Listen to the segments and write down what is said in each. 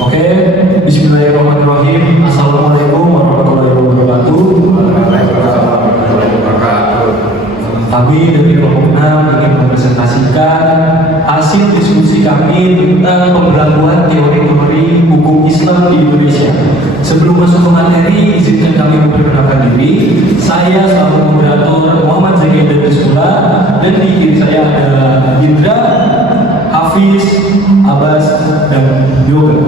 Oke, Bismillahirrahmanirrahim. Assalamualaikum warahmatullahi wabarakatuh. Kami dari kelompok 6 ingin mempresentasikan hasil diskusi kami tentang pemberlakuan teori-teori hukum Islam di Indonesia. Sebelum masuk ke materi, izinkan kami memperkenalkan diri. Saya selaku moderator Muhammad Zain dan Bismillah, dan di kiri saya ada Indra, Hafiz, Abbas, dan Yoga.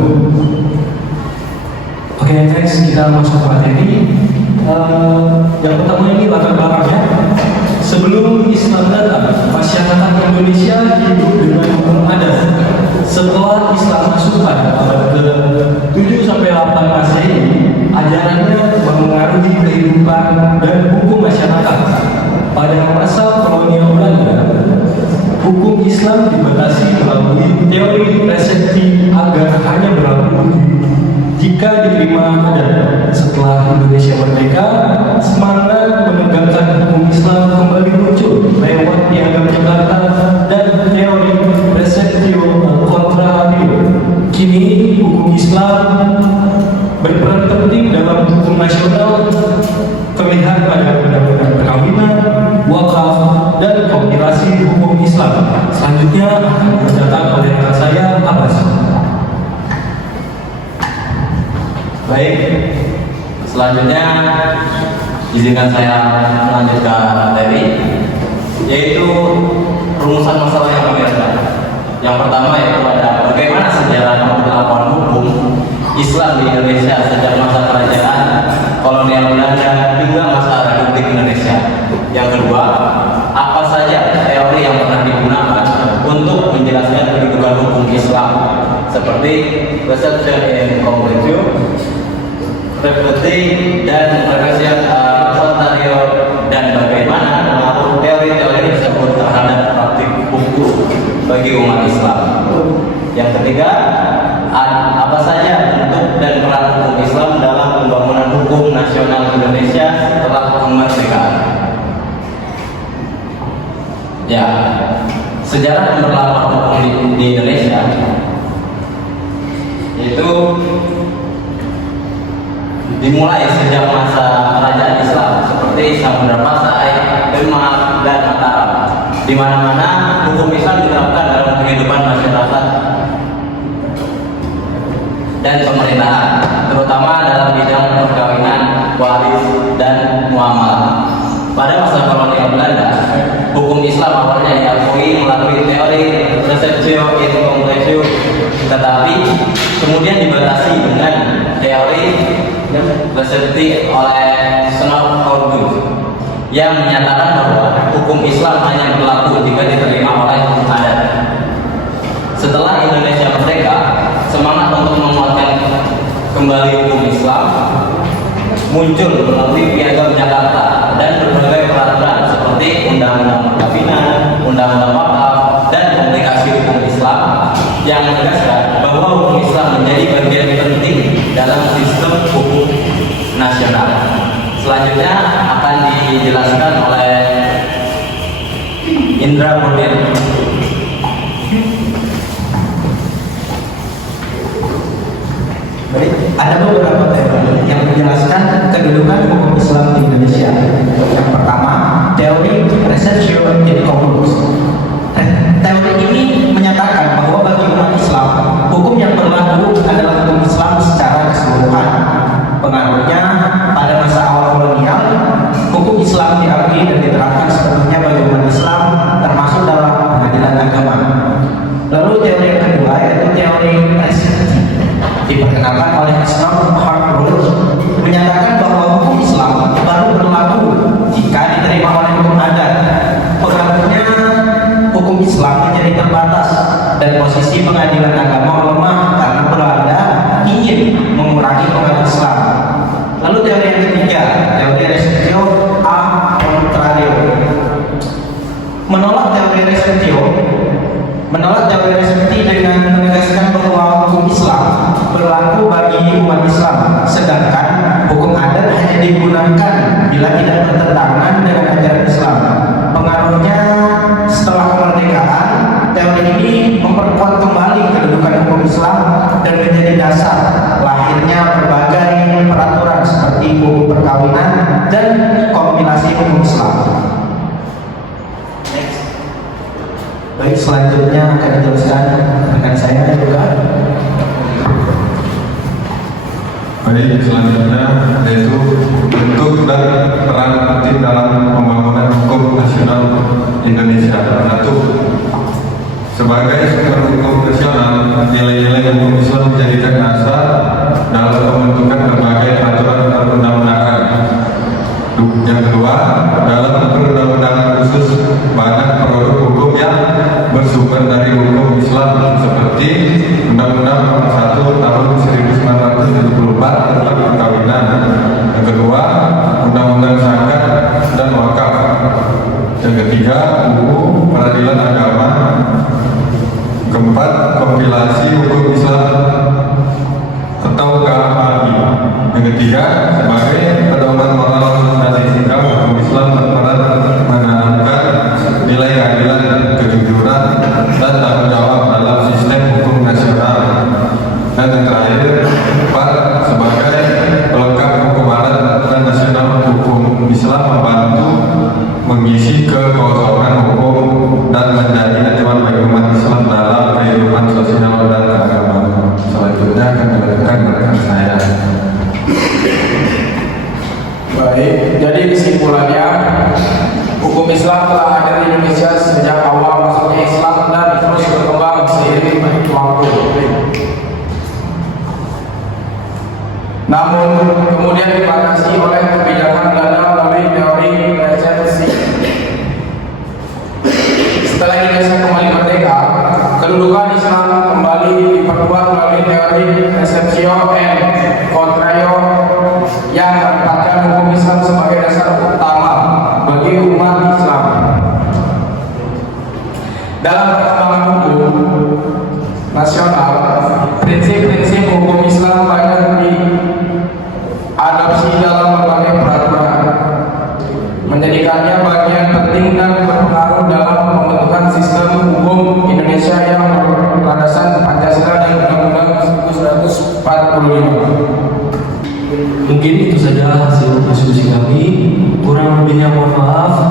Oke, next kita masuk ke materi. Yang pertama ini latar belakangnya. Sebelum Islam datang, masyarakat Indonesia hidup dengan hukum adat. Setelah Islam masuk pada abad ke-7 sampai 8 Masehi, ajarannya mempengaruhi kehidupan dan hukum masyarakat. Pada masa kolonial Belanda, hukum Islam dibatasi melalui teori resepsi agar hanya berlaku jika diterima adat. Setelah Indonesia merdeka, semangat menegakkan hukum Islam kembali muncul lewat Piagam Jakarta dan teori reseptio contra adeo. Kini hukum Islam berperan penting dalam hukum nasional, terlihat pada undang-undang perkawinan, wakaf, dan kompilasi hukum Islam. Selanjutnya akan dibacakan oleh rekan saya, Abbas. Baik, selanjutnya izinkan saya melanjutkan materi, yaitu rumusan masalah yang kami rangkum. Yang pertama yaitu ada bagaimana sejarah pemberlakuan hukum Islam di Indonesia sejak masa kerajaan kolonial Belanda hingga masa Republik Indonesia. Yang kedua, apa saja teori yang pernah digunakan untuk menjelaskan kedudukan hukum Islam, seperti reception in concretio, reflecting dan revision contrario, dan bagaimana pengaruh teori-teori tersebut terhadap praktik hukum bagi umat Islam. Yang ketiga, apa saja bentuk dan peran hukum Islam dalam pembangunan hukum nasional Indonesia setelah kemerdekaan. Ya, sejarah pemberlakuan hukum di Indonesia itu dimulai sejak masa kerajaan Islam seperti Samudra Pasai, Demak, dan Mataram. Di mana-mana hukum Islam diterapkan dalam kehidupan masyarakat dan pemerintahan, terutama dalam bidang perkawinan, waris, dan muamalah. Pada masa kolonial Belanda, hukum Islam awalnya diakui melalui teori receptio in concretio, tetapi kemudian dibatasi dengan teori resepsi oleh Snodgrass yang menyatakan bahwa hukum Islam hanya berlaku jika diterima oleh hukum adat. Setelah Indonesia merdeka, semangat untuk menguatkan kembali hukum Islam muncul melalui Piagam Jakarta dan berbagai peraturan seperti Undang-Undang Perkawinan, Undang-Undang Wakaf, dan Publikasi Hukum Islam yang menegaskan bahwa hukum Islam menjadi bagian penting dalam sistem hukum nasional. Selanjutnya akan dijelaskan oleh Indra Munir. Baik, ada beberapa teori yang menjelaskan kedudukan hukum Islam di Indonesia. Yang pertama, teori receptio in concretio. Teori ini menyatakan bahwa bagi umat Islam, hukum yang berlaku adalah hukum Islam secara keseluruhan. Pengaruhnya pada masa awal kolonial, hukum Islam diakui dan diterapkan sepenuhnya bagi umat Islam, termasuk dalam pengadilan agama. Lalu teori yang kedua yaitu teori resepsi, diperkenalkan oleh Snodgrass, menyatakan bahwa hukum Islam baru berlaku jika diterima oleh hukum adat. Pengaruhnya hukum Islam menjadi terbatas dan posisi pengadilan agama lemah karena Belanda ingin mengurangi umat Islam. Lalu teori yang ketiga, teori reseptio a contrario, menolak teori resepti dengan menegaskan bahwa hukum Islam berlaku bagi umat Islam, sedangkan hukum adat hanya digunakan bila tidak bertentangan dengan ajaran Islam. Pengaruhnya setelah kemerdekaan, teori ini memperkuat kembali kedudukan hukum Islam dan menjadi dasar dan kompilasi hukum Islam. Baik, selanjutnya akan dijelaskan rekan saya juga. Baik, selanjutnya yaitu bentuk dan peran penting dalam pembangunan hukum nasional Indonesia. Satu, sebagai sumber hukum nasional, nilai-nilai hukum Islam menjadikan dasar dalam pembentukan berbagai peraturan perundang-undangan. Yang kedua, dalam perundang-undangan khusus banyak produk hukum yang bersumber dari hukum Islam seperti Undang-Undang Nomor 1 Tahun 1974 tentang perkawinan. Yang kedua, Undang-Undang Zakat dan Wakaf. Yang ketiga, UU Peradilan Agama. Keempat, kompilasi hukum Islam atau KMAI. Yang ketiga, sebagai pedoman moral dan etika, hukum Islam berperan menanamkan nilai keadilan, kejujuran, dan tanggung jawab dalam sistem hukum nasional. Dan yang terakhir, empat, sebagai pelengkap hukum adat dan nasional, hukum Islam membantu mengisi kekosongan hukum dan menjadi acuan bagi umat Islam dalam kehidupan sosial dan keagamaan. Selanjutnya akan dilakukan rekan saya. Baik, jadi kesimpulannya, hukum Islam telah ada di Indonesia sejak awal masuknya Islam dan terus berkembang seiring waktu. Namun kemudian dibatasi oleh kebijakan Belanda melalui teori resepsi. Setelah Indonesia kembali merdeka, kedudukan Islam kembali diperkuat melalui teori receptio and contrario yang menempatkan hukum Islam sebagai dasar utama bagi umat Islam. Dalam perkembangan hukum nasional, prinsip-prinsip hukum Islam banyak diadopsi dalam berbagai peraturan, menjadikannya bagian penting dan berpengaruh dalam pembentukan sistem hukum Indonesia yang berlandaskan Pancasila dan Undang-Undang 1945. Mungkin itu saja hasil diskusi kami. Kurang lebihnya mohon maaf.